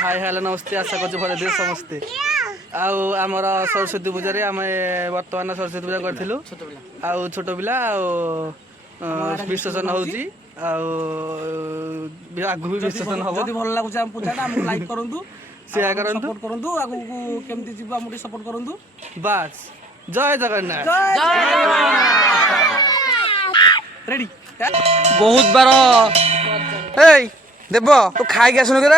hi hello नमस्ते आशा कर भले दिए समस्ते आमर सरस्वती पूजा आम बर्तमान सरस्वती पूजा करूँ आउ छोट पिला विसर्जन होगी आगु भी विसर्जन हम भल लगुच पूजा लाइक करूँ शेयर करूँ सपोर्ट करूँ आगु केमती जीव आमको सपोर्ट करूँ बास जय जगन्नाथ रेडी बहुत बार देव तू खाई आसनु के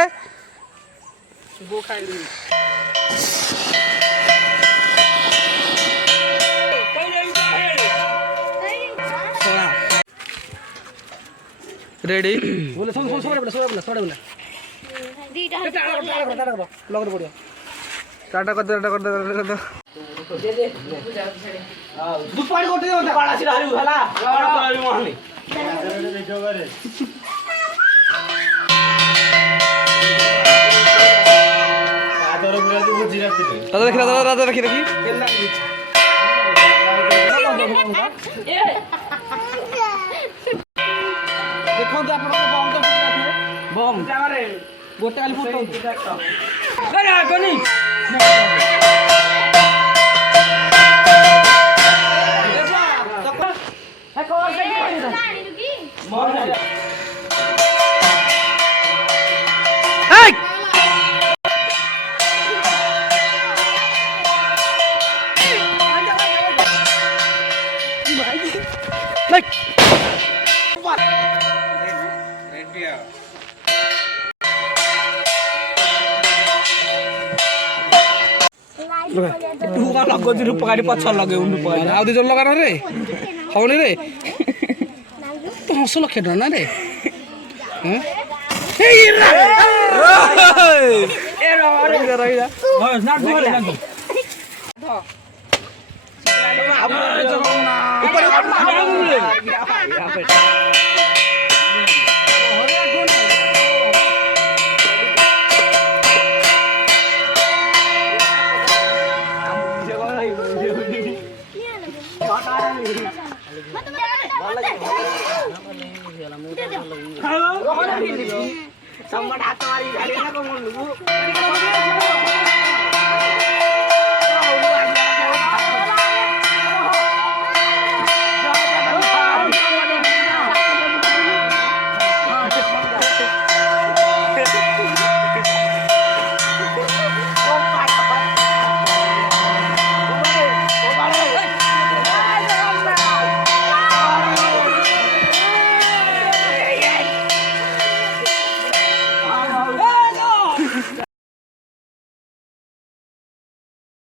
रेडी बोले सब लगन पड़ियो टाटा कर दे दुपारी कोटे होता बाळा सिरा हरी हला बाळा मोहनी राजा रखी देखो तो आप बम गोटे आलू फुटो अरे कोनी लगोजी रूप गाड़ी पछर लगे उंडू पगाड़ी आउ दे जन लगा रे हवनी रे तो हंस लखे ना रे हैं हाथ मारी